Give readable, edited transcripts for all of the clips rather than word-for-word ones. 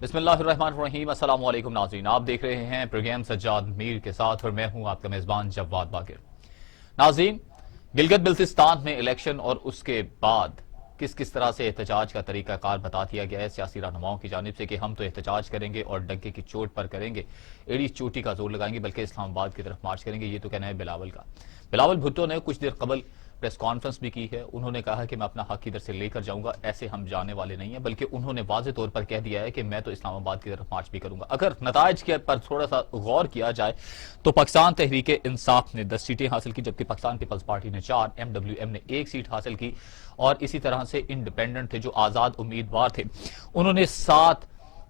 بسم اللہ الرحمن الرحیم۔ السلام علیکم ناظرین، آپ دیکھ رہے ہیں پروگرام سجاد میر کے ساتھ اور میں ہوں آپ کا میزبان جواد باقر۔ ناظرین، گلگت بلتستان میں الیکشن اور اس کے بعد کس طرح سے احتجاج کا طریقہ کار بتا دیا گیا ہے سیاسی رہنماؤں کی جانب سے کہ ہم تو احتجاج کریں گے اور ڈنکے کی چوٹ پر کریں گے، ایڑی چوٹی کا زور لگائیں گے، بلکہ اسلام آباد کی طرف مارچ کریں گے۔ یہ تو کہنا ہے بلاول کا۔ بلاول بھٹو نے کچھ دیر قبل پریس کانفرنس بھی کی ہے، انہوں نے کہا کہ میں اپنا حق ادھر سے لے کر جاؤں گا، ایسے ہم جانے والے نہیں ہیں، بلکہ انہوں نے واضح طور پر کہہ دیا ہے کہ میں تو اسلام آباد کی طرف مارچ بھی کروں گا۔ اگر نتائج کے پر تھوڑا سا غور کیا جائے تو پاکستان تحریک انصاف نے 10 سیٹیں حاصل کی، جبکہ پاکستان پیپلز پارٹی نے 4، ایم ڈبلیو ایم نے 1 سیٹ حاصل کی، اور اسی طرح سے انڈیپینڈنٹ تھے جو آزاد امیدوار تھے، انہوں نے 7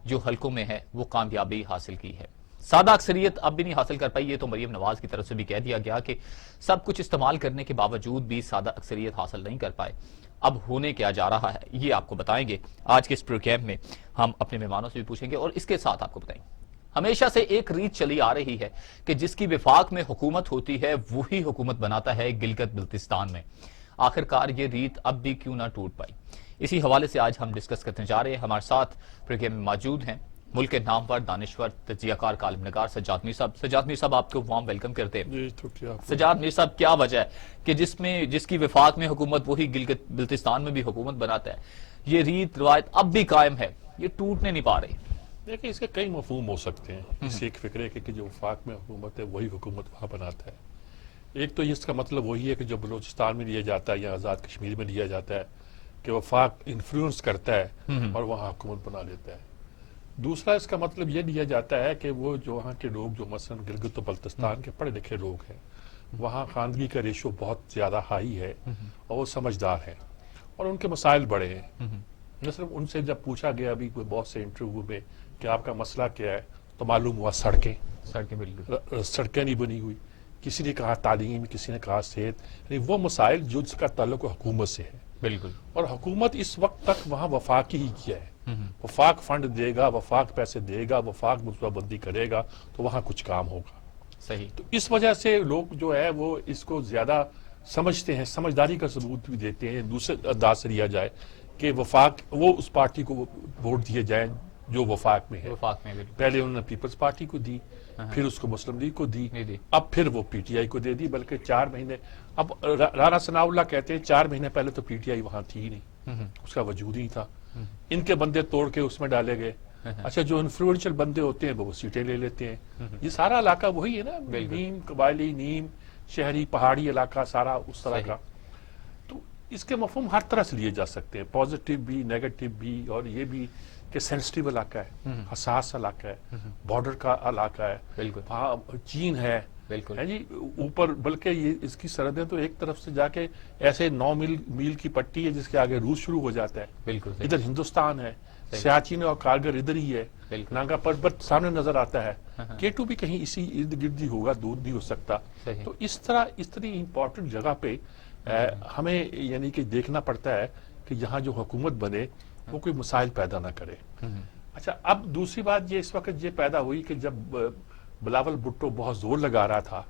جو حلقوں میں ہے وہ کامیابی حاصل کی ہے۔ سادہ اکثریت اب بھی نہیں حاصل کر پائی، یہ تو مریم نواز کی طرف سے بھی کہہ دیا گیا کہ سب کچھ استعمال کرنے کے باوجود بھی سادہ اکثریت حاصل نہیں کر پائے۔ اب ہونے کیا جا رہا ہے یہ آپ کو بتائیں گے آج کے اس پروگرام میں، ہم اپنے مہمانوں سے بھی پوچھیں گے اور اس کے ساتھ آپ کو بتائیں گے۔ ہمیشہ سے ایک ریت چلی آ رہی ہے کہ جس کی وفاق میں حکومت ہوتی ہے وہی حکومت بناتا ہے گلگت بلتستان میں۔ آخرکار یہ ریت اب بھی کیوں نہ ٹوٹ پائی، اسی حوالے سے آج ہم ڈسکس کرنے جا رہے ہیں۔ ہمارے ساتھ پروگرام میں موجود ہیں ملک کے نامور دانشور تجزیہ کار کالم نگار سجاد میر صاحب۔ سجاد میر صاحب آپ کو وارم ویلکم کرتے ہیں۔ جی تو کیا سجاد میر صاحب، کیا وجہ ہے کہ جس کی وفاق میں حکومت وہی گلگت بلتستان میں بھی حکومت بناتا ہے، یہ ریت روایت اب بھی قائم ہے، یہ ٹوٹنے نہیں پا رہی؟ دیکھیں، اس کے کئی مفہوم ہو سکتے ہیں۔ اس ایک فکر ہے کہ جو وفاق میں حکومت ہے وہی حکومت وہاں بناتا ہے۔ ایک تو اس کا مطلب وہی ہے کہ جو بلوچستان میں لیا جاتا ہے یا آزاد کشمیر میں لیا جاتا ہے کہ وفاق انفلوئنس کرتا ہے اور وہاں حکومت بنا لیتا ہے۔ دوسرا اس کا مطلب یہ لیا جاتا ہے کہ وہ جو وہاں کے لوگ جو مثلا گلگت و بلتستان کے پڑھے لکھے لوگ ہیں، وہاں خواندگی کا ریشو بہت زیادہ ہائی ہے اور وہ سمجھدار ہیں اور ان کے مسائل بڑے ہیں۔ مثلا ان سے جب پوچھا گیا ابھی کوئی بہت سے انٹرویو میں کہ آپ کا مسئلہ کیا ہے، تو معلوم ہوا سڑکیں بالکل سڑکیں نہیں بنی ہوئی، کسی نے کہا تعلیم، کسی نے کہا صحت، یعنی وہ مسائل جو جس کا تعلق حکومت سے ہے۔ بالکل۔ اور حکومت اس وقت تک وہاں وفاق ہی کیا ہے، وفاق فنڈ دے گا، وفاق پیسے دے گا، وفاق منصوبہ بندی کرے گا تو وہاں کچھ کام ہوگا۔ صحیح۔ تو اس وجہ سے لوگ جو ہے وہ اس کو زیادہ سمجھتے ہیں، سمجھداری کا ثبوت بھی دیتے ہیں۔ دوسرے انداز سے لیا جائے کہ وفاق، وہ اس پارٹی کو ووٹ دیے جائیں جو وفاق میں ہے۔ وفاق میں بالکل۔ پہلے انہوں نے پیپلز پارٹی کو دی، پھر اس کو مسلم لیگ کو دی، اب پھر وہ پی ٹی آئی کو دے دی، بلکہ 4 مہینے اب رانا ثناء اللہ کہتے ہیں 4 مہینے پہلے تو پی ٹی آئی وہاں تھی ہی نہیں، اس کا وجود ہی تھا، ان کے بندے توڑ کے اس میں ڈالے گئے۔ اچھا، جو انفلوئنشل بندے ہوتے ہیں وہ سیٹیں لے لیتے ہیں۔ یہ سارا علاقہ وہی ہے نا، نیم قبائلی، نیم شہری، پہاڑی علاقہ، سارا اس طرح کا۔ تو اس کے مفہوم ہر طرح سے لیے جا سکتے ہیں، پازیٹیو بھی، نیگیٹو بھی، اور یہ بھی کہ سینسٹیو علاقہ ہے، حساس علاقہ ہے، بارڈر کا علاقہ ہے، بالکل وہاں چین ہے، بالکل ہے جی اوپر، بلکہ یہ اس کی سرحدیں تو ایک طرف سے جا کے ایسے 9 میل کی پٹی ہے جس کے آگے روس شروع ہو جاتا ہے، بالکل ادھر ہندوستان ہے، سیاچین اور کارگل ادھر ہی ہے، نانگا پربت سامنے نظر آتا ہے، K2 بھی کہیں اسی ارد گرد ہی ہوگا، دور نہیں ہو سکتا۔ تو اس طرح امپورٹنٹ جگہ پہ ہمیں یعنی کہ دیکھنا پڑتا ہے کہ یہاں جو حکومت بنے وہ کوئی مسائل پیدا نہ کرے۔ اچھا، اب دوسری بات یہ اس وقت یہ پیدا ہوئی کہ جب بلاول بھٹو بہت زور لگا رہا تھا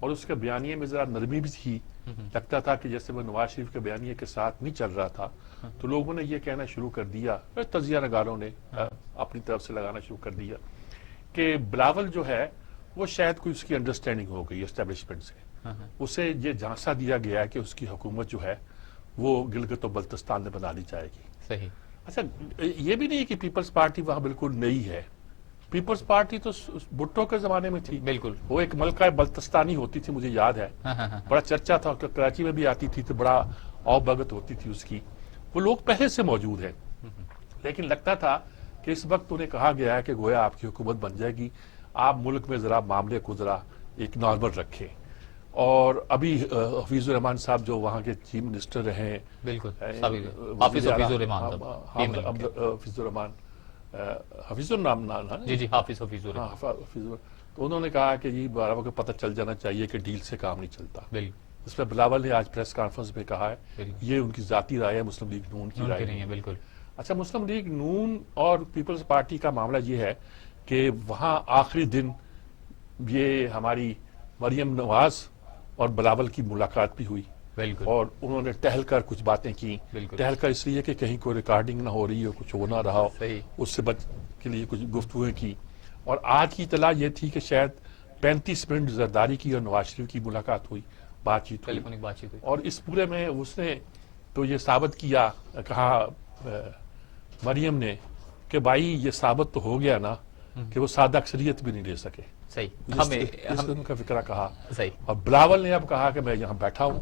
اور اس کے بیانیے میں ذرا نرمی بھی تھی، لگتا تھا کہ جیسے وہ نواز شریف کے بیانیے کے ساتھ نہیں چل رہا تھا، تو لوگوں نے یہ کہنا شروع کر دیا، تجزیہ نگاروں نے اپنی طرف سے لگانا شروع کر دیا کہ بلاول جو ہے وہ شاید کوئی اس کی انڈرسٹینڈنگ ہو گئی اسٹیبلشمنٹ سے، اسے یہ جھانسا دیا گیا ہے کہ اس کی حکومت جو ہے وہ گلگت و بلتستان میں بنا لی جائے گی۔ صحیح۔ اچھا، یہ بھی نہیں کہ پیپلز پارٹی وہاں بالکل نئی ہے، پیپلز پارٹی تو بھٹو کے زمانے میں تھی، بالکل۔ وہ ایک ملکہ بلتستانی ہوتی تھی، مجھے یاد ہے، بڑا چرچا تھا، کراچی میں بھی آتی تھی تو بڑا او بھگت ہوتی تھی اس کی، وہ لوگ پہلے سے موجود ہیں، لیکن لگتا تھا کہ اس وقت انہیں کہا گیا ہے کہ گویا آپ کی حکومت بن جائے گی، آپ ملک میں ذرا معاملے کو ذرا ایک نارمل رکھیں۔ اور ابھی حفیظ الرحمان صاحب جو وہاں کے چیف منسٹر رہے ہیں، بالکل حافظ الرحمان، حفیظ النام، جی حافظ حفیظ الرحمان، تو انہوں نے کہا کہ یہ بارہ کو پتہ چل جانا چاہیے کہ ڈیل سے کام نہیں چلتا۔ بالکل۔ اس پہ بلاول نے آج پریس کانفرنس میں کہا ہے یہ ان کی ذاتی رائے ہے، مسلم لیگ نون کی رائے نہیں ہے۔ بالکل۔ اچھا، مسلم لیگ نون اور پیپلز پارٹی کا معاملہ یہ ہے کہ وہاں آخری دن یہ ہماری مریم نواز اور بلاول کی ملاقات بھی ہوئی، بالکل. اور انہوں نے ٹہل کر کچھ باتیں کی. بالکل. ٹہل کر اس لیے کہ کہیں کوئی ریکارڈنگ نہ ہو رہی ہو, کچھ ہو نہ رہا ہو, صحیح. اس سے بچ کے لیے کچھ گفتگویں کی. اور آج کی اطلاع یہ تھی کہ شاید 35 منٹ زرداری کی اور نواز شریف کی ملاقات ہوئی, بات چیت ہوئی. ٹیلیفونک بات چیت ہوئی. اور اس پورے میں اس نے تو یہ ثابت کیا, کہا مریم نے کہ بھائی یہ ثابت تو ہو گیا نا کہ وہ سادہ اکثریت بھی نہیں لے سکے. صحیح. جس ان کا فکرہ کہا. صحیح. اور بلاول نے اب کہا کہ میں یہاں بیٹھا ہوں,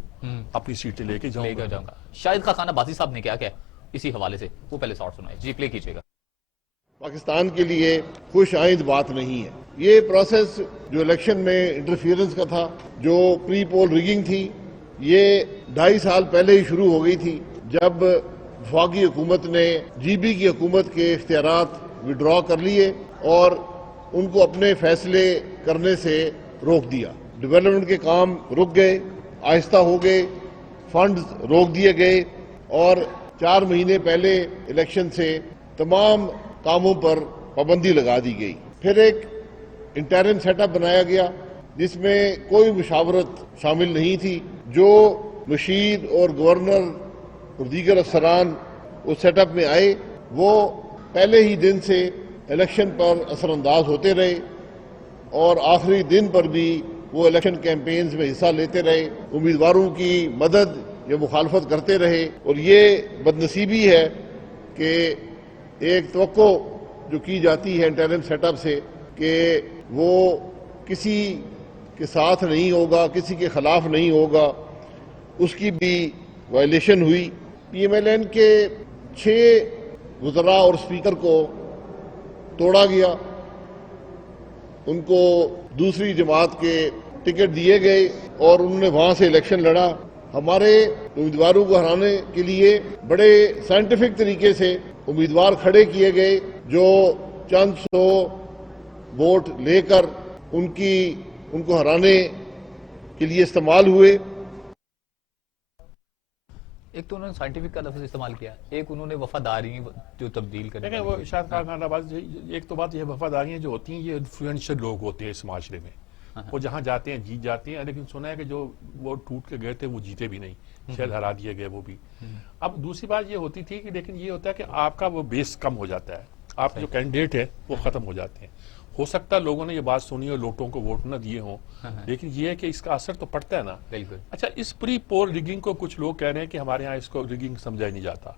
اپنی سیٹیں لے کے جاؤں گا. شاہد خاقان عباسی صاحب نے کیا کیا اسی حوالے سے, وہ پہلے شارٹ سنائے. جی پلے کیجیے گا. پاکستان کے لیے خوش آئند بات نہیں ہے. یہ پروسیس جو الیکشن میں انٹرفیئرنس کا تھا, جو پری پول ریگنگ تھی, یہ 2.5 سال پہلے ہی شروع ہو گئی تھی, جب وفاقی حکومت نے جی بی کی حکومت کے اختیارات وڈرا کر لیے اور ان کو اپنے فیصلے کرنے سے روک دیا. ڈیولپمنٹ کے کام رک گئے, آہستہ ہو گئے, فنڈز روک دیے گئے, اور 4 مہینے پہلے الیکشن سے تمام کاموں پر پابندی لگا دی گئی. پھر ایک انٹرم سیٹ اپ بنایا گیا جس میں کوئی مشاورت شامل نہیں تھی. جو مشیر اور گورنر اور دیگر افسران اس سیٹ اپ میں آئے, وہ پہلے ہی دن سے الیکشن پر اثر انداز ہوتے رہے, اور آخری دن پر بھی وہ الیکشن کیمپینز میں حصہ لیتے رہے, امیدواروں کی مدد یا مخالفت کرتے رہے. اور یہ بدنصیبی ہے کہ ایک توقع جو کی جاتی ہے انٹرم سیٹ اپ سے کہ وہ کسی کے ساتھ نہیں ہوگا, کسی کے خلاف نہیں ہوگا, اس کی بھی وائلیشن ہوئی. پی ایم ایل این کے 6 وزراء اور اسپیکر کو توڑا گیا, ان کو دوسری جماعت کے ٹکٹ دیے گئے اور انہوں نے وہاں سے الیکشن لڑا. ہمارے امیدواروں کو ہرانے کے لیے بڑے سائنٹیفک طریقے سے امیدوار کھڑے کیے گئے جو چند سو ووٹ لے کر ان کو ہرانے کے لیے استعمال ہوئے. ایک تو انہوں نے سائنٹیفک کا لفظ استعمال کیا, ایک انہوں نے وفاداری جو تبدیل کرنے. دیکھیں وہ شاہد خاقان عباسی, ایک تو بات یہ وفاداریاں جو ہوتی ہیں یہ انفلوئنشل لوگ ہوتے ہیں اس معاشرے میں, وہ جہاں جاتے ہیں جیت جاتے ہیں, لیکن سنا ہے کہ جو وہ ٹوٹ کے گئے تھے وہ جیتے بھی نہیں, شاید ہرا دیے گئے وہ بھی. اب دوسری بات یہ ہوتی تھی کہ لیکن یہ ہوتا ہے کہ آپ کا وہ بیس کم ہو جاتا ہے, آپ جو کینڈیڈیٹ ہے وہ ختم ہو جاتے ہیں. ہو سکتا ہے لوگوں نے یہ بات سنی اور لوٹوں کو ووٹ نہ دیے ہوں, لیکن یہ ہے کہ اس کا اثر تو پڑتا ہے نا. بالکل. اچھا, اس پری پول ریگنگ کو کچھ لوگ کہہ رہے ہیں کہ ہمارے ہاں اس کو ریگنگ سمجھا ہی نہیں جاتا,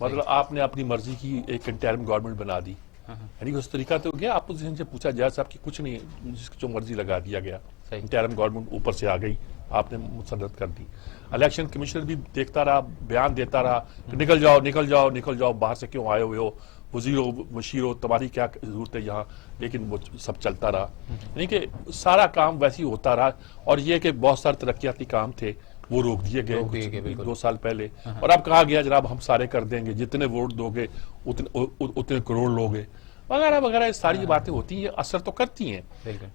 مطلب آپ نے اپنی مرضی کی ایک انٹرم گورنمنٹ بنا دی, یعنی اس طریقہ تو گیا. اپوزیشن سے پوچھا جائے صاحب کہ کچھ نہیں, جس کی جو مرضی لگا دیا گیا, انٹرم گورنمنٹ اوپر سے آ گئی, آپ نے مسرت کر دی. الیکشن کمیشنر بھی دیکھتا رہا, بیان دیتا رہا کہ نکل جاؤ نکل جاؤ نکل جاؤ, باہر سے کیوں آئے ہوئے ہو, وزیر ہو مشیر ہو, تمہاری کیا ضرورت ہے یہاں, لیکن وہ سب چلتا رہا. یعنی کہ سارا کام ویسے ہی ہوتا رہا. اور یہ کہ بہت سارے ترقیاتی کام تھے وہ روک دیے گئے 2 سال پہلے, اور اب کہا گیا جناب ہم سارے کر دیں گے, جتنے ووٹ دو گے اتنے کروڑ لوگ گے وغیرہ وغیرہ. ساری باتیں ہوتی ہیں, اثر تو کرتی ہیں.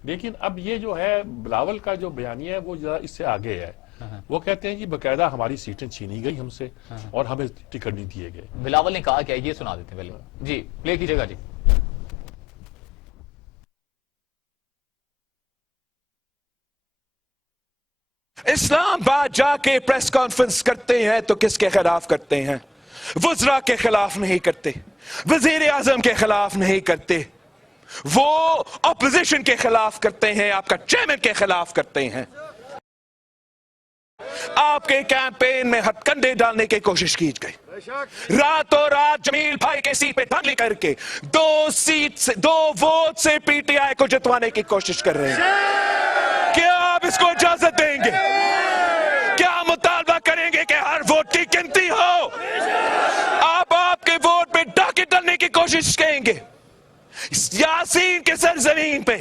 لیکن اب یہ جو ہے بلاول کا جو بیانیہ ہے وہ ذرا اس سے آگے ہے. وہ کہتے ہیں جی باقاعدہ ہماری سیٹیں چھینی گئی ہم سے اور ہمیں ٹکٹ نہیں دیے گئے. بلاول نے کہا کیا, یہ سنا دیتے ہیں پہلے. جی پلے کیجیے گا. جی اسلام آباد جا کے پریس کانفرنس کرتے ہیں تو کس کے خلاف کرتے ہیں؟ وزراء کے خلاف نہیں کرتے, وزیر اعظم کے خلاف نہیں کرتے, وہ اپوزیشن کے خلاف کرتے ہیں, آپ کا چیئرمین کے خلاف کرتے ہیں. آپ کے کیمپین میں ہتھ کنڈے ڈالنے کی کوشش کی گئی. راتوں رات جمیل بھائی کے سیٹ پہ دھاندلی کر کے 2 ووٹ سے پی ٹی آئی کو جتوانے کی کوشش کر رہے ہیں. کیا آپ اس کو اجازت دیں گے؟ کیا مطالبہ کریں گے کہ ہر ووٹ کی گنتی ہو؟ آپ کے ووٹ پہ ڈاکے ڈالنے کی کوشش کریں گے؟ یاسین کے سرزمین پہ,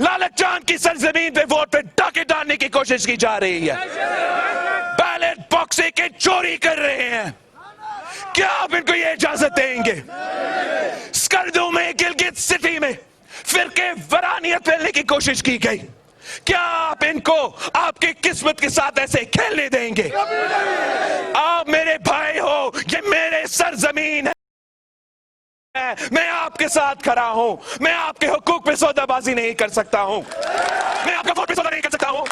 لالچ چاند کی سرزمین پہ ووٹ پہ ڈاکے ڈالنے کی کوشش کی جا رہی ہے. بیلٹ باکس کے چوری کر رہے ہیں. کیا آپ ان کو یہ اجازت دیں گے؟ اسکردو میں, گلگت سٹی میں فرقے ورانیت پھیلنے کی کوشش کی گئی. کیا آپ ان کو آپ کی قسمت کے ساتھ ایسے کھیلنے دیں گے؟ آپ میرے بھائی ہو, یہ میرے سرزمین ہے, میں آپ کے ساتھ کھڑا ہوں. میں آپ کے حقوق پہ سودا بازی نہیں کر سکتا ہوں, میں آپ کا ووٹ پہ سودا نہیں کر سکتا ہوں.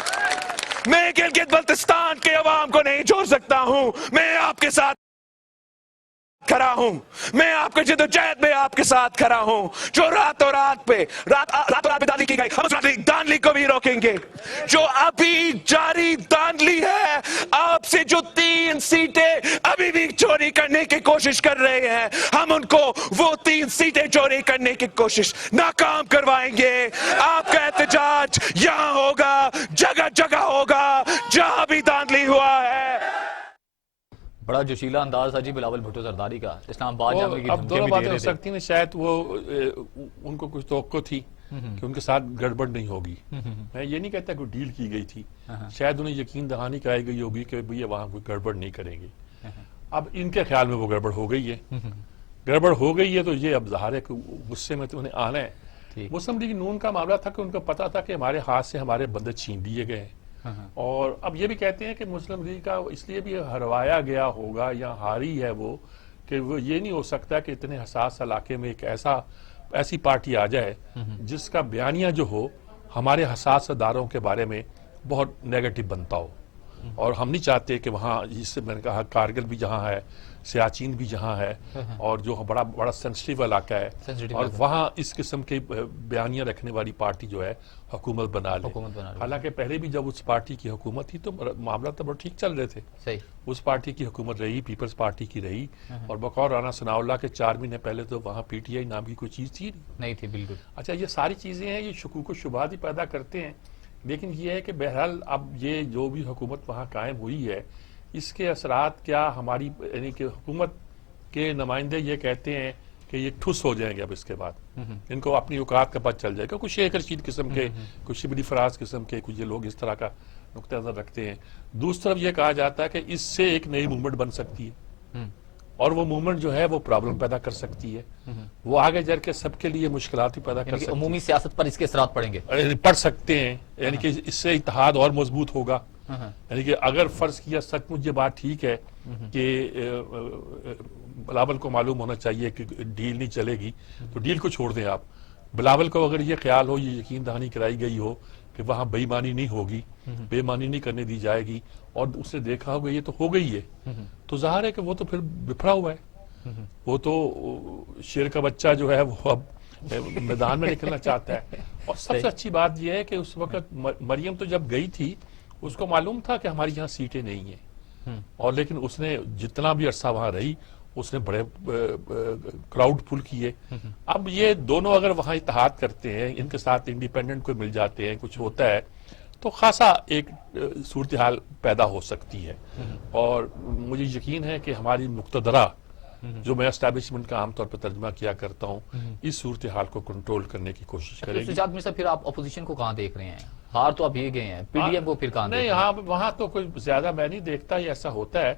میں گلگت بلتستان کے عوام کو نہیں چھوڑ سکتا ہوں. میں آپ کے ساتھ کھڑا ہوں. میں آپ کے جدوجہد میں آپ کے ساتھ کھڑا ہوں. جو راتوں رات پہ داندلی کی گئی, ہم اس رات داندلی کو بھی روکیں گے. جو ابھی جاری داندلی ہے, آپ سے جو 3 سیٹیں ابھی بھی چوری کرنے کی کوشش کر رہے ہیں, ہم ان کو وہ 3 سیٹیں چوری کرنے کی کوشش ناکام کروائیں گے. آپ کا احتجاج یہاں ہوگا, جگہ جگہ ہوگا جہاں بھی داندلی ہوا ہے. بڑا جوشیلا انداز ہے جی بلاول بھٹو زرداری کا. اسلام آباد جانے کی اب دھمکیاں دونوں بھی باتیں دے ہو رہے تھے. سکتی ہیں. شاید وہ ان کو کچھ توقع تھی کہ ان کے ساتھ گڑبڑ نہیں ہوگی. میں یہ نہیں کہتا کہ ڈیل کی گئی تھی, شاید انہیں یقین دہانی کرائی گئی ہوگی کہ بھئی وہاں کوئی گڑبڑ نہیں کریں گے. اب ان کے خیال میں وہ گڑبڑ ہو گئی ہے. گڑبڑ ہو گئی ہے تو یہ اب ظاہر ہے کہ غصے میں تو انہیں آنا ہے. مسلم لیگ نون کا معاملہ تھا کہ ان کو پتا تھا کہ ہمارے ہاتھ سے ہمارے بندے چھین لیے گئے ہیں, اور اب یہ بھی کہتے ہیں کہ مسلم لیگ کا اس لیے بھی ہروایا گیا ہوگا یا ہاری ہے وہ, کہ وہ یہ نہیں ہو سکتا کہ اتنے حساس علاقے میں ایک ایسی پارٹی آ جائے جس کا بیانیہ جو ہو ہمارے حساس اداروں کے بارے میں بہت نیگیٹو بنتا ہو. اور ہم نہیں چاہتے کہ وہاں, جس سے میں نے کہا کارگل بھی جہاں ہے, سیاچین بھی جہاں ہے, اور جو بڑا سینسٹیو علاقہ ہے, اور وہاں اس قسم کے بیانیاں رکھنے والی پارٹی جو ہے حکومت بنا لے. حالانکہ پہلے بھی جب اس پارٹی کی حکومت تھی تو معاملہ تو بڑا ٹھیک چل رہے تھے. اس پارٹی کی حکومت رہی, پیپلز پارٹی کی رہی, اور بقول رانا ثناء اللہ کے 4 مہینے پہلے تو وہاں پی ٹی آئی نام کی کوئی چیز تھی نہیں تھی. بالکل. اچھا, یہ ساری چیزیں ہیں, یہ شکوک و شبہات ہی پیدا کرتے ہیں. لیکن یہ ہے کہ بہرحال اب یہ جو بھی حکومت وہاں قائم ہوئی ہے, اس کے اثرات کیا ہماری, یعنی کہ حکومت کے نمائندے یہ کہتے ہیں کہ یہ ٹھس ہو جائیں گے اب اس کے بعد, ان کو اپنی اوقات کا پتہ چل جائے گا. کچھ شیخ رشید قسم کے, کچھ شبلی فراز قسم کے, کچھ یہ لوگ اس طرح کا نقطہ نظر رکھتے ہیں. دوسری طرف یہ کہا جاتا ہے کہ اس سے ایک نئی موومنٹ بن سکتی ہے, اور وہ موومنٹ جو ہے وہ پرابلم پیدا کر سکتی ہے, وہ آگے جا کے سب کے لیے مشکلات بھی پیدا کر سکتی ہے. عمومی سیاست پر اس کے اثرات پڑیں گے, پڑ سکتے ہیں. یعنی کہ اس سے اتحاد اور مضبوط ہوگا. یعنی کہ اگر فرض کیا سچ مجھ یہ بات ٹھیک ہے کہ بلاول کو معلوم ہونا چاہیے کہ ڈیل نہیں چلے گی, تو ڈیل کو چھوڑ دیں آپ. بلاول کو اگر یہ خیال ہو, یہ یقین دہانی کرائی گئی ہو کہ وہاں بے ایمانی نہیں ہوگی, بے ایمانی نہیں کرنے دی جائے گی, اور اس نے دیکھا ہوگا یہ تو ہو گئی ہے, تو ظاہر ہے کہ وہ تو پھر بکھرا ہوا ہے. وہ تو شیر کا بچہ جو ہے وہ اب میدان میں نکلنا چاہتا ہے. اور سب سے اچھی بات یہ ہے کہ اس وقت مریم تو جب گئی تھی اس کو معلوم تھا کہ ہماری یہاں سیٹیں نہیں ہیں, اور لیکن اس نے جتنا بھی عرصہ وہاں رہی اس نے بڑے کراؤڈ پل کیے. اب یہ دونوں اگر وہاں اتحاد کرتے ہیں, ان کے ساتھ انڈیپینڈنٹ کو مل جاتے ہیں, کچھ ہوتا ہے, تو خاصا ایک صورتحال پیدا ہو سکتی ہے. اور مجھے یقین ہے کہ ہماری مقتدرہ, جو میں اسٹیبلشمنٹ کا عام طور پر ترجمہ کیا کرتا ہوں, اس صورتحال کو کنٹرول کرنے کی کوشش کرے گی. سجاد مرزا, پھر آپ اپوزیشن کو کہاں دیکھ رہے ہیں؟ ہار تو اب یہ گئے ہیں, پی ڈی ایم کو پھر کہاں نہیں, ہاں وہاں تو کوئی زیادہ میں نہیں دیکھتا یہ ایسا ہوتا ہے.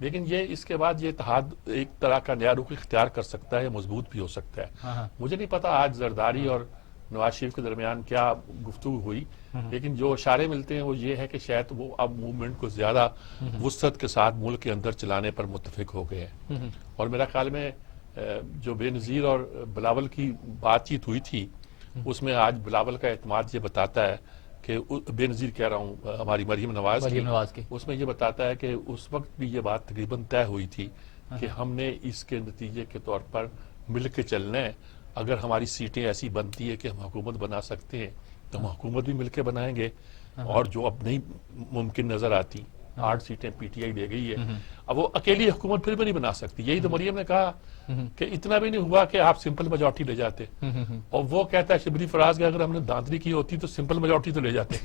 لیکن یہ اس کے بعد یہ اتحاد ایک طرح کا نیا رخ اختیار کر سکتا ہے, مضبوط بھی ہو سکتا ہے. مجھے نہیں پتا آج زرداری اور نواز شریف کے درمیان کیا گفتگو ہوئی, لیکن جو اشارے ملتے ہیں وہ یہ ہے کہ شاید وہ اب موومنٹ کو زیادہ وسعت کے ساتھ ملک کے اندر چلانے پر متفق ہو گئے ہیں. اور میرا خیال میں جو بے نظیر اور بلاول کی بات چیت ہوئی تھی, اس میں آج بلاول کا اعتماد یہ بتاتا ہے کہ بے نظیر کہہ رہا ہوں, ہماری مریم نواز کی, اس میں یہ بتاتا ہے کہ اس وقت بھی یہ بات تقریباً طے ہوئی تھی کہ ہم نے اس کے نتیجے کے طور پر مل کے چلنا ہے. اگر ہماری سیٹیں ایسی بنتی ہے کہ ہم حکومت بنا سکتے ہیں تو ہم حکومت بھی مل کے بنائیں گے. اور جو اب نہیں ممکن نظر آتی, 8 سیٹیں پی ٹی آئی لے گئی ہے, اب وہ اکیلی حکومت پھر بھی نہیں بنا سکتی. یہی تو مریم نے کہا کہ اتنا بھی نہیں ہوا کہ آپ سمپل میجورٹی لے جاتے, اور وہ کہتا ہے شبلی فراز کہ اگر ہم نے داندلی کی ہوتی تو سمپل میجورٹی تو لے جاتے.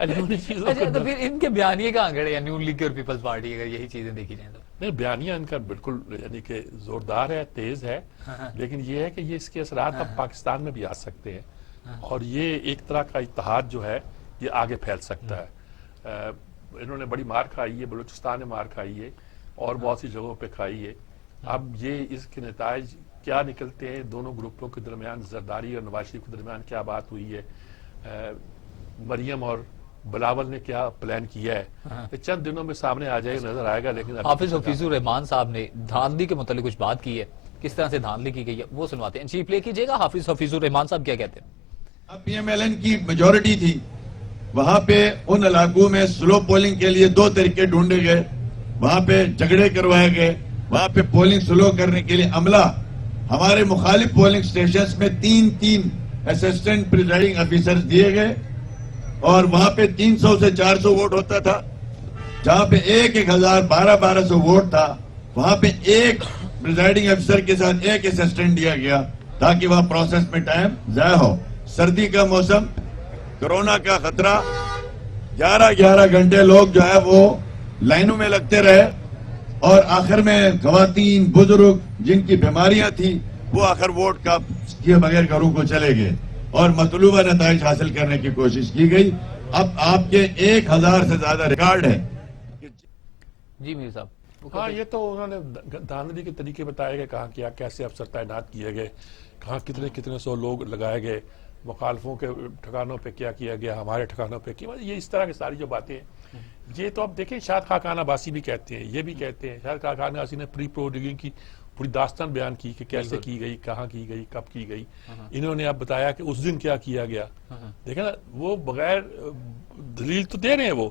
تو پھر ان کے بیانیے کہاں گڑے ہیں نون لیگ اور پیپلز پارٹی, اگر یہی چیزیں دیکھی جائیں تو؟ نہیں, بیانیہ ان کا بالکل یعنی کہ زوردار ہے, تیز ہے, لیکن یہ ہے کہ یہ اس کے اثرات اب پاکستان میں بھی آ سکتے ہیں, اور یہ ایک طرح کا اتحاد جو ہے یہ آگے پھیل سکتا ہے. انہوں نے بڑی مار کھائی ہے, بلوچستان نے مار کھائی ہے, اور بہت سی جگہوں پہ کھائی ہے. اب یہ اس کے نتائج کیا نکلتے ہیں, دونوں گروپوں کے درمیان, زرداری اور نواز شریف کے درمیان کیا بات ہوئی ہے, مریم اور بلاول نے کیا پلان کیا ہے, چند دنوں میں سامنے آ جائے گا, نظر آئے گا. لیکن حافظ حفیظ الرحمان صاحب نے دھاندلی کے متعلق کچھ بات کی ہے, کس طرح سے دھاندلی کی گئی ہے وہ سنواتے ہیں. جی پلے کیجئے گا. حافظ حفیظ الرحمان صاحب کیا کہتے ہیں؟ اب پی ایم ایل این کی میجورٹی تھی, وہاں پہ ان علاقوں میں سلو پولنگ کے لیے 2 طریقے ڈھونڈے گئے، وہاں پہ جھگڑے کروائے گئے، وہاں پہ پولنگ سلو کرنے کے لیے عملہ ہمارے مخالف پولنگ سٹیشنز میں 3 اسسٹنٹ پریزائڈنگ آفیسرز دیے گئے، اور وہاں پہ 300 سے 400 ووٹ ہوتا تھا. جہاں پہ 1200 ووٹ تھا وہاں پہ ایک پریزائڈنگ افسر کے ساتھ ایک اسسٹنٹ دیا گیا تاکہ وہاں پروسیس میں ٹائم ضائع ہو. سردی کا موسم، کرونا کا خطرہ، 11 گھنٹے لوگ جو ہے وہ لائنوں میں لگتے رہے، اور آخر میں خواتین بزرگ جن کی بیماریاں تھیں وہ آخر ووٹ کا کیے بغیر گھروں کو چلے گئے اور مطلوبہ نتائج حاصل کرنے کی کوشش کی گئی. اب آپ کے 1000 سے زیادہ ریکارڈ ہے. جی میر صاحب. ہاں، یہ تو انہوں نے دھاندلی کے طریقے بتائے گئے، کہاں کیا کیسے افسر تعینات کیے گئے، کہاں کتنے سو لوگ لگائے گئے، مخالفوں کے ٹھکانوں پہ کیا کیا گیا، ہمارے ٹھکانوں پہ کیا. یہ اس طرح کی ساری جو باتیں ہیں، یہ تو اب دیکھیں شاہد خاقان عباسی بھی کہتے ہیں، یہ بھی کہتے ہیں. شاہد خاقان عباسی نے پری پرو ریگنگ کی پوری داستان بیان کی کہ کیسے کی گئی، کہاں کی گئی، کب کی گئی. انہوں نے اب بتایا کہ اس دن کیا کیا گیا. دیکھیں نا، وہ بغیر دلیل تو دے رہے ہیں وہ،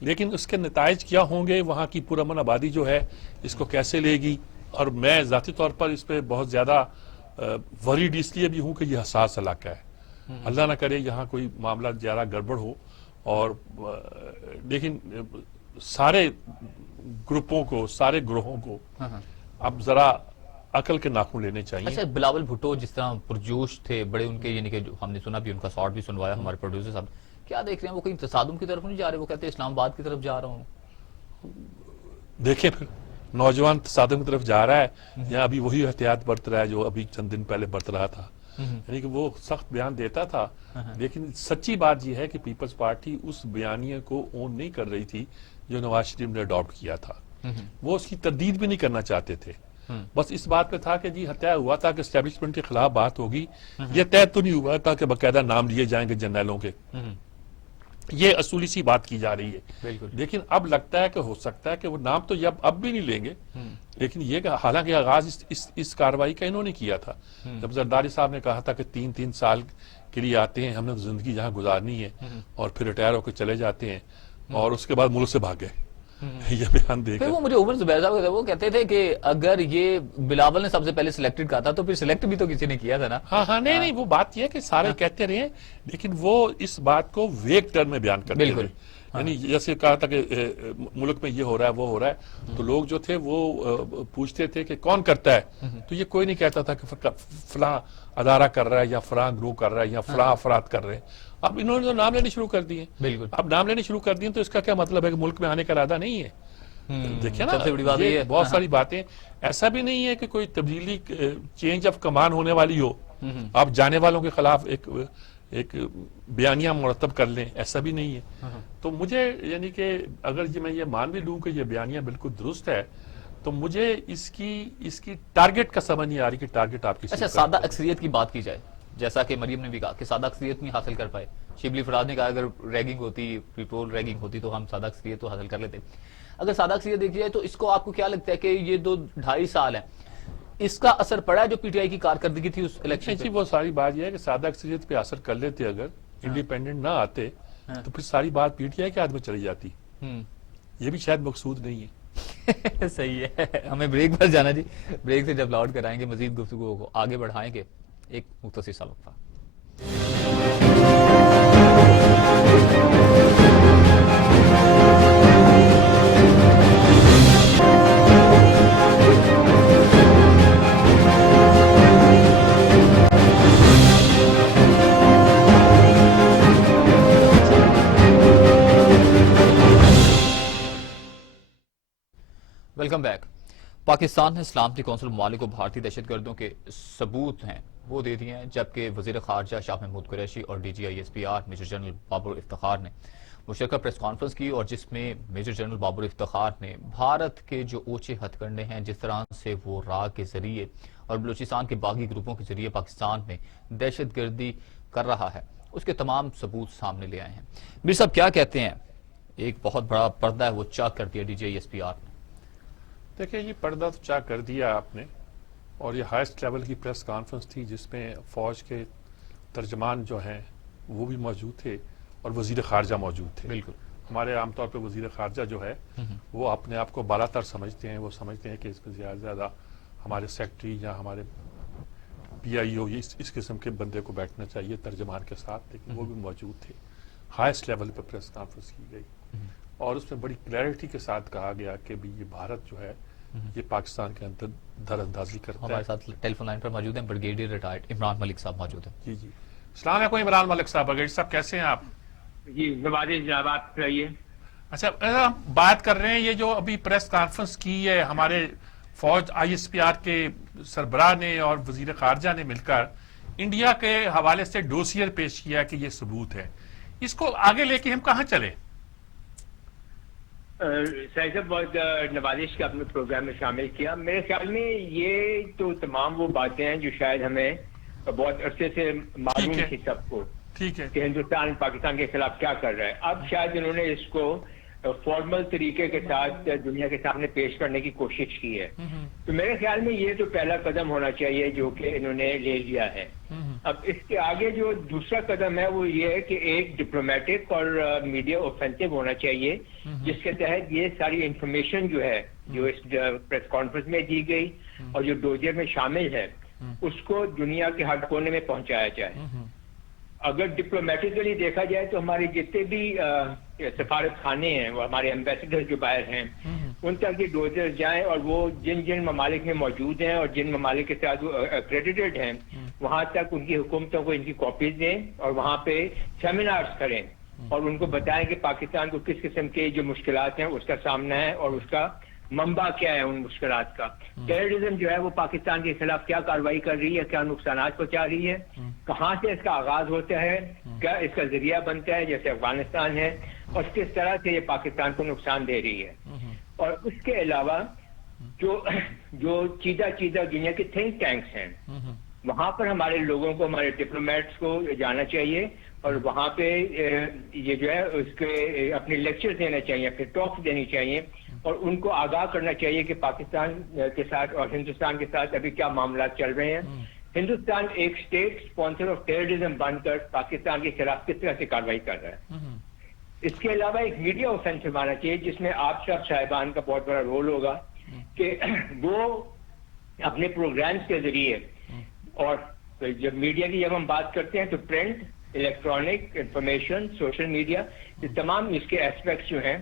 لیکن اس کے نتائج کیا ہوں گے، وہاں کی پرامن آبادی جو ہے اس کو کیسے لے گی. اور میں ذاتی طور پر اس پہ بہت زیادہ وریڈ اس لیے بھی ہوں کہ یہ حساس علاقہ ہے. اللہ نہ کرے یہاں کوئی معاملہ زیادہ گڑبڑ ہو. اور لیکن سارے گروپوں کو، سارے گروہوں کو اب ذرا عقل کے ناخن لینے چاہیے. اچھا، بلاول بھٹو جس طرح پرجوش تھے بڑے، ان کے یعنی کہ ہم نے سنا بھی، ان کا شارٹ بھی سنوایا ہمارے پروڈیوسر صاحب، کیا دیکھ رہے ہیں وہ کہیں تصادم کی طرف نہیں جا رہے؟ وہ کہتے ہیں اسلام آباد کی طرف جا رہا ہوں. دیکھیں پھر نوجوان تصادم کی طرف جا رہا ہے یا ابھی وہی احتیاط برت رہا ہے جو ابھی چند دن پہلے برت رہا تھا. یعنی کہ وہ سخت بیان دیتا تھا، لیکن سچی بات یہ ہے کہ پیپلز پارٹی اس بیانیے کو اون نہیں کر رہی تھی جو نواز شریف نے اڈاپٹ کیا تھا. وہ اس کی تردید بھی نہیں کرنا چاہتے تھے. بس اس بات پہ تھا کہ جی طے ہوا تھا کہ اسٹیبلشمنٹ کے خلاف بات ہوگی. یہ طے تو نہیں ہوا تھا کہ باقاعدہ نام لیے جائیں گے جرنیلوں کے. یہ اصولی سی بات کی جا رہی ہے. لیکن اب لگتا ہے کہ ہو سکتا ہے کہ وہ نام تو اب بھی نہیں لیں گے، لیکن یہ کہ حالانکہ آغاز اس کارروائی کا انہوں نے کیا تھا. جب زرداری صاحب نے کہا تھا کہ 3 سال کے لیے آتے ہیں، ہم نے زندگی جہاں گزارنی ہے، اور پھر ریٹائر ہو کے چلے جاتے ہیں، اور اس کے بعد ملک سے بھاگ گئے. یہ بیان دے کر وہ مجھے عمر زبیر صاحب وہ کہتے تھے کہ اگر یہ بلاول نے سب سے پہلے سلیکٹڈ کہا تھا تو پھر سلیکٹ بھی تو کسی نے کیا تھا نا. ہاں نہیں، وہ بات یہ ہے کہ سارے کہتے رہے، لیکن وہ اس بات کو ویگ ٹرم میں بیان کرتے ہیں. یعنی جیسے کہا تھا کہ ملک میں یہ ہو رہا ہے، وہ ہو رہا ہے، تو لوگ جو تھے وہ پوچھتے تھے کہ کون کرتا ہے، تو یہ کوئی نہیں کہتا تھا کہ فلاں ادارہ کر رہا ہے یا فلاں گروہ کر رہا ہے یا فلاں افراد کر رہے ہیں. اب انہوں نے تو نام لینے شروع کر دیے. بالکل، اب نام لینے شروع کر دیے تو اس کا کیا مطلب ہے کہ ملک میں آنے کا ارادہ نہیں ہے. دیکھیں نا، یہ بہت ساری باتیں، ایسا بھی نہیں ہے کہ کوئی تبدیلی چینج آف کمان ہونے والی ہو، آپ جانے والوں کے خلاف ایک بیانیہ مرتب کر لیں، ایسا بھی نہیں ہے. تو مجھے یعنی کہ اگر میں یہ مان بھی لوں کہ یہ بیانیہ بالکل درست ہے، تو مجھے اس کی ٹارگٹ کا سمجھ نہیں آ رہی کہ ٹارگٹ آپ کی. اچھا، سادہ اکثریت کی بات کی جائے، جیسا کہ مریم نے بھی کہا کہ سادہ اکثریت نہیں حاصل کر پائے. شبلی فراد نے کہا اگر ریگنگ ہوتی، پیٹرول ریگنگ ہوتی تو ہم سادہ اکثریت تو حاصل کر لیتے. اگر سادہ اکثریت دیکھی جائے تو اس کو آپ کو کیا لگتا ہے کہ یہ 2-2.5 سال ہیں، اس کا اثر پڑا ہے جو پی ٹی آئی کی کارکردگی تھی اس الیکشن پہ؟ وہ ساری بات یہ ہے کہ سادہ اکثریت پہ اثر کر لیتے، اگر انڈیپینڈنٹ نہ آتے تو پھر ساری بات پی ٹی آئی کے ہاتھ میں چلی جاتی. یہ بھی شاید مقصود نہیں ہے. صحیح ہے. ہمیں بریک پر جانا جی. بریک سے جب لوٹ کر آئیں گے مزید گفتگو کو آگے بڑھائیں گے. ایک مختصر سا وقفہ. Welcome back. پاکستان نے سلامتی کونسل ممالک کو بھارتی دہشت گردوں کے ثبوت ہیں وہ دے دیے ہیں، جبکہ وزیر خارجہ شاہ محمود قریشی اور D G I S P R major general Babar Iftikhar نے مشترکہ پریس کانفرنس کی، اور جس میں میجر جنرل بابر افتخار نے بھارت کے جو اونچے ہتھ کنڈے ہیں، جس طرح سے وہ راہ کے ذریعے اور بلوچستان کے باغی گروپوں کے ذریعے پاکستان میں دہشت گردی کر رہا ہے، اس کے تمام ثبوت سامنے لے آئے ہیں. میر صاحب کیا کہتے ہیں؟ ایک بہت بڑا پردہ ہے وہ چاک کر دیا D G I S P R نے. دیکھیں، یہ پردہ تو چاک کر دیا آپ نے، اور یہ ہائیسٹ لیول کی پریس کانفرنس تھی جس میں فوج کے ترجمان جو ہیں وہ بھی موجود تھے، اور وزیر خارجہ موجود تھے. بالکل. ہمارے عام طور پہ وزیر خارجہ جو ہے وہ اپنے آپ کو بالا تر سمجھتے ہیں. وہ سمجھتے ہیں کہ اس میں زیادہ سے زیادہ ہمارے سیکٹری یا ہمارے پی آئی او اس قسم کے بندے کو بیٹھنا چاہیے ترجمان کے ساتھ, لیکن وہ بھی موجود تھے. ہائیسٹ لیول پہ پریس کانفرنس کی گئی اور اس میں بڑی کلیئرٹی کے ساتھ کہا گیا کہ بھی یہ بھارت جو ہے یہ پاکستان کے اندر در اندازی کرتا ہے. ہمارے ساتھ ٹیلی فون لائن پر موجود ہیں بریگیڈیئر ریٹائرڈ عمران ملک صاحب موجود ہیں. جی جی, السلام علیکم عمران ملک صاحب. بریگیڈیئر صاحب کیسے ہیں آپ؟ جی نوازش جناب, آپ سنائیے. اچھا, بات کر رہے ہیں یہ جو ابھی پریس کانفرنس کی ہے ہمارے فوج آئی ایس پی آر کے سربراہ نے اور وزیر خارجہ نے مل کر انڈیا کے حوالے سے ڈوسیئر پیش کیا کہ یہ ثبوت ہے, اس کو آگے لے کے ہم کہاں چلے؟ سعید صاحب بہت نوازش کے اپنے پروگرام میں شامل کیا. میرے خیال میں یہ تو تمام وہ باتیں ہیں جو شاید ہمیں بہت عرصے سے معلوم تھی سب کو, ٹھیک ہے, کہ ہندوستان پاکستان کے خلاف کیا کر رہا ہے. اب شاید انہوں نے اس کو فارمل طریقے کے ساتھ دنیا کے سامنے پیش کرنے کی کوشش کی ہے. تو میرے خیال میں یہ تو پہلا قدم ہونا چاہیے جو کہ انہوں نے لے لیا ہے. اب اس کے آگے جو دوسرا قدم ہے وہ یہ ہے کہ ایک ڈپلومیٹک اور میڈیا اوفینسو ہونا چاہیے جس کے تحت یہ ساری انفارمیشن جو ہے جو اس پریس کانفرنس میں دی گئی اور جو ڈوزیر میں شامل ہے اس کو دنیا کے ہر کونے میں پہنچایا جائے. اگر ڈپلومیٹکلی دیکھا جائے تو ہمارے جتنے بھی سفارت خانے ہیں, وہ ہمارے ایمبیسڈر جو باہر ہیں, ان تک یہ ڈوزر جائیں اور وہ جن جن ممالک میں موجود ہیں اور جن ممالک کے ساتھ وہ ایکریڈیٹڈ ہیں وہاں تک ان کی حکومتوں کو ان کی کاپیز دیں اور وہاں پہ سیمینارز کریں اور ان کو بتائیں کہ پاکستان کو کس قسم کے جو مشکلات ہیں اس کا سامنا ہے اور اس کا منبع کیا ہے ان مشکلات کا. ٹیررزم جو ہے وہ پاکستان کے خلاف کیا کارروائی کر رہی ہے, کیا نقصانات پہنچا رہی ہے, کہاں سے اس کا آغاز ہوتا ہے, کیا اس کا ذریعہ بنتا ہے جیسے افغانستان ہے, اور کس طرح سے یہ پاکستان کو نقصان دے رہی ہے. اور اس کے علاوہ جو چیزہ دنیا کے تھنک ٹینکس ہیں وہاں پر ہمارے لوگوں کو, ہمارے ڈپلومیٹس کو جانا چاہیے اور وہاں پہ یہ جو ہے اس کے اپنے لیکچر دینا چاہیے, اپنے ٹاکس دینی چاہیے اور ان کو آگاہ کرنا چاہیے کہ پاکستان کے ساتھ اور ہندوستان کے ساتھ ابھی کیا معاملات چل رہے ہیں. ہندوستان ایک اسٹیٹ اسپانسر آف ٹیررزم بن کر پاکستان کے خلاف کس طرح سے کارروائی کر رہا ہے. اس کے علاوہ ایک میڈیا اوفینسو آنا چاہیے جس میں آپ سب صاحبان کا بہت بڑا رول ہوگا کہ وہ اپنے پروگرامز کے ذریعے, اور جب میڈیا کی جب ہم بات کرتے ہیں تو print, electronic, information, social media, یہ تمام اس کے ایسپیکٹس جو ہیں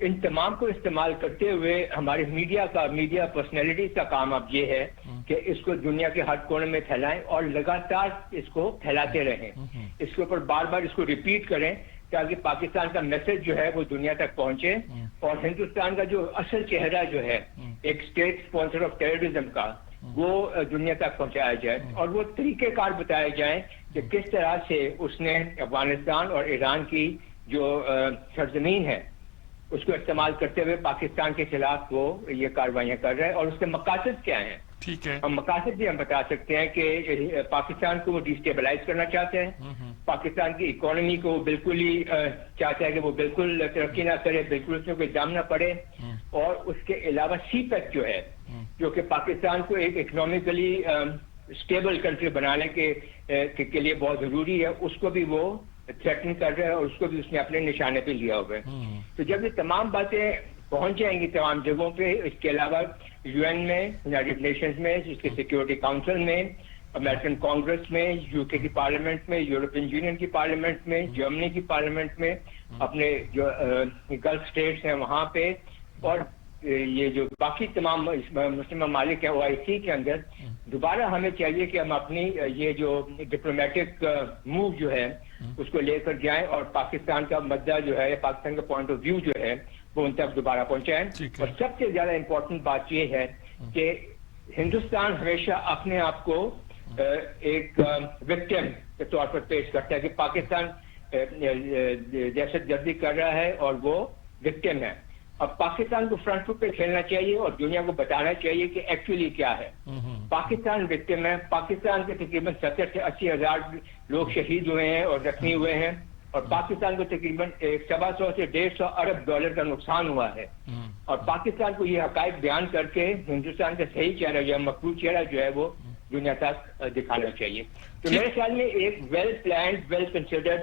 ان تمام کو استعمال کرتے ہوئے ہمارے میڈیا پرسنالٹیز کا کام اب یہ ہے کہ اس کو دنیا کے ہر کونے میں پھیلائیں اور لگاتار اس کو پھیلاتے رہیں, اس کے اوپر بار بار اس کو ریپیٹ کریں تاکہ پاکستان کا میسج جو ہے وہ دنیا تک پہنچے اور ہندوستان کا جو اصل چہرہ جو ہے ایک اسٹیٹ اسپانسر آف ٹیررزم کا وہ دنیا تک پہنچایا جائے اور وہ طریقہ کار بتائے جائیں کہ کس طرح سے اس نے افغانستان اور ایران کی جو سرزمین ہے اس کو استعمال کرتے ہوئے پاکستان کے خلاف وہ یہ کاروائیاں کر رہے ہیں اور اس کے مقاصد کیا ہیں. ٹھیک ہے, ہم مقاصد بھی ہم بتا سکتے ہیں کہ پاکستان کو وہ ڈیسٹیبلائز کرنا چاہتے ہیں, پاکستان کی اکانومی کو وہ بالکل ہی چاہتا ہے کہ وہ بالکل ترقی نہ کرے, بالکل اس میں کوئی دام نہ پڑے, اور اس کے علاوہ سی پیک جو ہے جو کہ پاکستان کو ایک اکنامکلی اسٹیبل کنٹری بنانے کے لیے بہت ضروری ہے, اس کو بھی وہ تھریٹن کر رہے ہیں اور اس کو بھی اس نے اپنے نشانے پہ لیا ہوا ہے. تو جب یہ تمام باتیں پہنچ جائیں گی تمام جگہوں پہ, اس کے علاوہ یو این میں, یونائیٹڈ نیشنز میں, اس کے سیکورٹی کاؤنسل میں, امریکن کانگریس میں, یو کے کی پارلیمنٹ میں, یورپین یونین کی پارلیمنٹ میں, جرمنی کی پارلیمنٹ میں, اپنے جو گلف اسٹیٹس ہیں وہاں پہ, اور یہ جو باقی تمام مسلم ممالک ہیں او آئی سی کے اندر, دوبارہ ہمیں چاہیے کہ ہم اپنی یہ جو ڈپلومیٹک موو جو ہے اس کو لے کر جائیں اور پاکستان کا مدعا جو ہے, پاکستان کا پوائنٹ آف ویو جو ہے وہ ان تک دوبارہ پہنچائیں. اور سب سے زیادہ امپورٹنٹ بات یہ ہے کہ ہندوستان ہمیشہ اپنے آپ کو ایک وکٹم کے طور پر پیش کرتا ہے کہ پاکستان دہشت گردی کر رہا ہے اور وہ وکٹم ہے. اب پاکستان کو فرنٹ فٹ پہ کھیلنا چاہیے اور دنیا کو بتانا چاہیے کہ ایکچولی کیا ہے. پاکستان وکٹم ہے, پاکستان کے تقریباً 70 سے 80 ہزار لوگ شہید ہوئے ہیں اور زخمی ہوئے ہیں, اور پاکستان کو تقریباً 125 سے 150 ارب ڈالر کا نقصان ہوا ہے. اور پاکستان کو یہ حقائق بیان کر کے ہندوستان کا صحیح چہرہ یا مقبول چہرہ جو ہے وہ دنیا تک دکھانا چاہیے. تو میرے خیال میں ایک ویل پلانڈ, ویل کنسیڈرڈ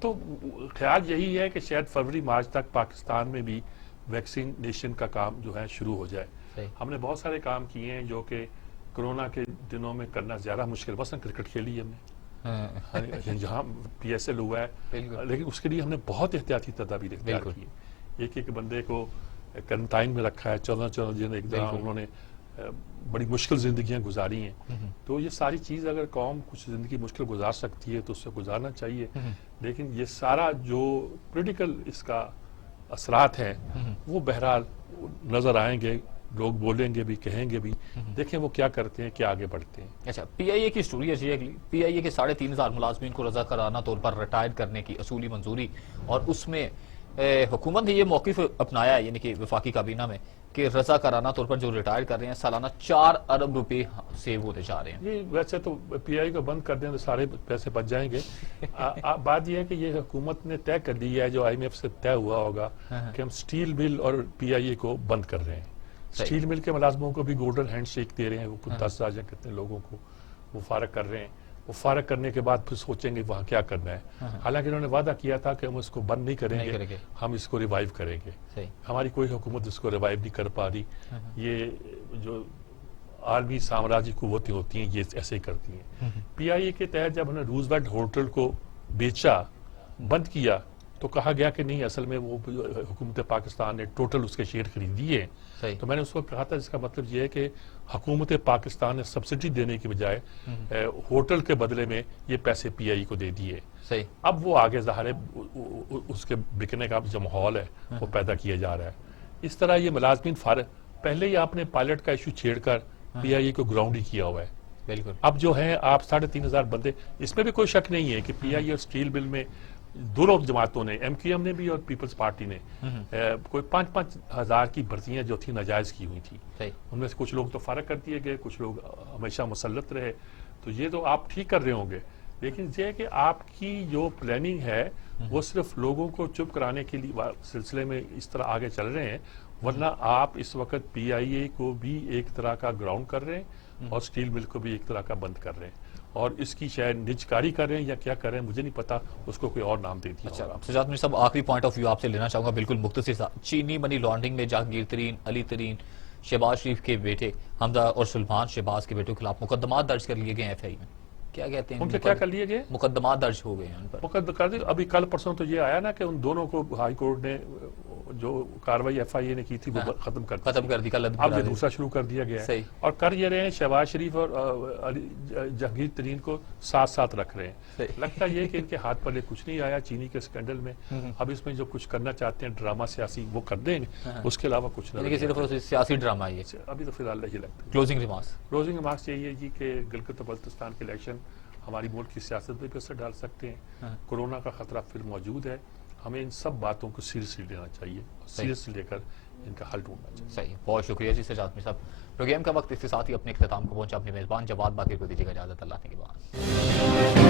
تو خیال یہی ہے کہ شاید فروری مارچ تک پاکستان میں بھی ویکسینیشن کا کام جو ہے شروع ہو جائے. ہم نے بہت سارے کام کیے ہیں جو کہ کرونا کے دنوں میں کرنا زیادہ مشکل, مثلا کرکٹ کھیلی ہم نے جہاں پی ایس ایل ہوا ہے, لیکن اس کے لیے ہم نے بہت احتیاطی تدابیر اختیار کی. ایک بندے کو کرنٹائن میں رکھا ہے, 14 دن ایک طرح انہوں نے بڑی مشکل زندگیاں گزاری ہیں. تو یہ ساری چیز اگر قوم کچھ زندگی مشکل گزار سکتی ہے تو اس سے گزارنا چاہیے, لیکن یہ سارا جو پولیٹیکل اس کا اثرات ہیں وہ بہرحال نظر آئیں گے, لوگ بولیں گے بھی, کہیں گے بھی, دیکھیں وہ کیا کرتے ہیں, کیا آگے بڑھتے ہیں. اچھا, پی آئی اے کی سٹوری ہے اگلی. پی آئی اے کے 3,500 ملازمین کو رضاکارانہ طور پر ریٹائر کرنے کی اصولی منظوری, اور اس میں حکومت نے یہ موقف اپنایا ہے, یعنی کہ وفاقی کابینہ میں, کہ رضاکارانہ طور پر جو ریٹائر کر رہے ہیں سالانہ 4 ارب روپے سیو ہوتے جا رہے ہیں. یہ ویسے تو پی آئی کو بند کر دیں تو سارے پیسے بچ جائیں گے. بات یہ ہے کہ یہ حکومت نے طے کر لی ہے, جو آئی ایم ایف سے طے ہوا ہوگا, کہ ہم سٹیل مل اور پی آئی اے کو بند کر رہے ہیں. سٹیل مل کے ملازموں کو بھی گولڈن ہینڈ شیک دے رہے ہیں, وہ 10,000 یا کتنے لوگوں کو وہ فارغ کر رہے ہیں. وہ فارغ کرنے کے بعد پھر سوچیں گے وہاں کیا کرنا ہے. حالانکہ انہوں نے وعدہ کیا تھا کہ ہم اس کو بند نہیں کریں گے, ہم اس کو ریوائیو کریں گے. ہماری کوئی حکومت اس کو ریوائیو نہیں کر پا رہی. یہ جو عالمی سامراجی قوتیں ہوتی ہیں یہ ایسے ہی کرتی ہیں. پی آئی اے کے تحت جب انہوں نے روزویلٹ ہوٹل کو بیچا, بند کیا, تو کہا گیا کہ نہیں, اصل میں وہ حکومت پاکستان نے ٹوٹل اس کے شیئر خرید دیے. تو میں نے اس وقت کہا تھا, اس کا مطلب یہ ہے کہ حکومت پاکستان نے سبسڈی دینے کی بجائے ہوٹل کے بدلے میں یہ پیسے پی آئی کو دے دیے. اب وہ آگے ظاہر ہے اس کے بکنے کا جو ماحول ہے وہ پیدا کیا جا رہا ہے. اس طرح یہ ملازمین فارغ, پہلے ہی آپ نے پائلٹ کا ایشو چھیڑ کر پی آئی اے کو گراؤنڈ ہی کیا ہوا ہے. اب جو ہیں آپ 3,500 بندے, اس میں بھی کوئی شک نہیں ہے کہ پی آئی اے اور سٹیل مل میں دونوں جماعتوں نے, ایم کیو ایم نے بھی اور پیپلز پارٹی نے, کوئی 5-5 ہزار کی بھرتیاں جو تھی ناجائز کی ہوئی تھی. ان میں سے کچھ لوگ تو فارغ کر دیے گئے, کچھ لوگ ہمیشہ مسلط رہے. تو یہ تو آپ ٹھیک کر رہے ہوں گے, لیکن یہ ہے کہ آپ کی جو پلاننگ ہے وہ صرف لوگوں کو چپ کرانے کے لیے سلسلے میں اس طرح آگے چل رہے ہیں, ورنہ آپ اس وقت پی آئی اے کو بھی ایک طرح کا گراؤنڈ کر رہے ہیں اور سٹیل مل کو بھی ایک طرح کا بند کر رہے ہیں, اور اس کی شاید نجکاری کر رہے ہیں یا کیا کر رہے ہیں مجھے نہیں پتا, اس کو کوئی اور نام دے دیا. اچھا سجاد میر صاحب, آخری پوائنٹ آف ویو آپ سے لینا چاہوں گا بالکل مختصر سا. چینی منی لانڈرنگ میں جہانگیر ترین, علی ترین, شہباز شریف کے بیٹے حمزہ اور سلمان شہباز کے بیٹوں کے خلاف مقدمات درج کر لیے گئے ایف آئی میں. کیا کہتے ہیں ان کے کیا کر لیے گئے؟ مقدمات درج ہو گئے ہیں ان پر. مقدمات کر دی. ابھی کل پرسوں تو یہ آیا نا کہ ان دونوں کو ہائی کورٹ نے جو کاروائی ایف آئی اے نے کی تھی وہ ختم کر دی. اب یہ دوسرا شروع کر دیا گیا ہے, اور کر یہ رہے ہیں شہباز شریف اور جہانگیر ترین کو ساتھ ساتھ رکھ رہے ہیں. لگتا یہ کہ ان کے ہاتھ پلے کچھ نہیں آیا چینی کے اسکینڈل میں. اب اس میں جو کچھ کرنا چاہتے ہیں ڈرامہ سیاسی وہ کر دیں گے, اس کے علاوہ کچھ نہیں. صرف سیاسی ڈرامہ ہے ابھی تو فی الحال یہ لگتا ہے. کلوزنگ ریمارکس یہی ہے جی کہ گلگت بلتستان کے الیکشن ہماری ملک کی سیاست پہ اثر ڈال سکتے ہیں. کورونا کا خطرہ پھر موجود ہے, ہمیں ان سب باتوں کو سیریسلی لینا چاہیے, سیریسلی لے کر ان کا حل ڈھونڈنا چاہیے. صحیح, بہت شکریہ جی سجاد میر صاحب. پروگرام کا وقت اس کے ساتھ ہی اپنے اختتام کو پہنچا. اپنے میزبان جواد باقر کو دیجیے گا اجازت, اللہ کے بعد.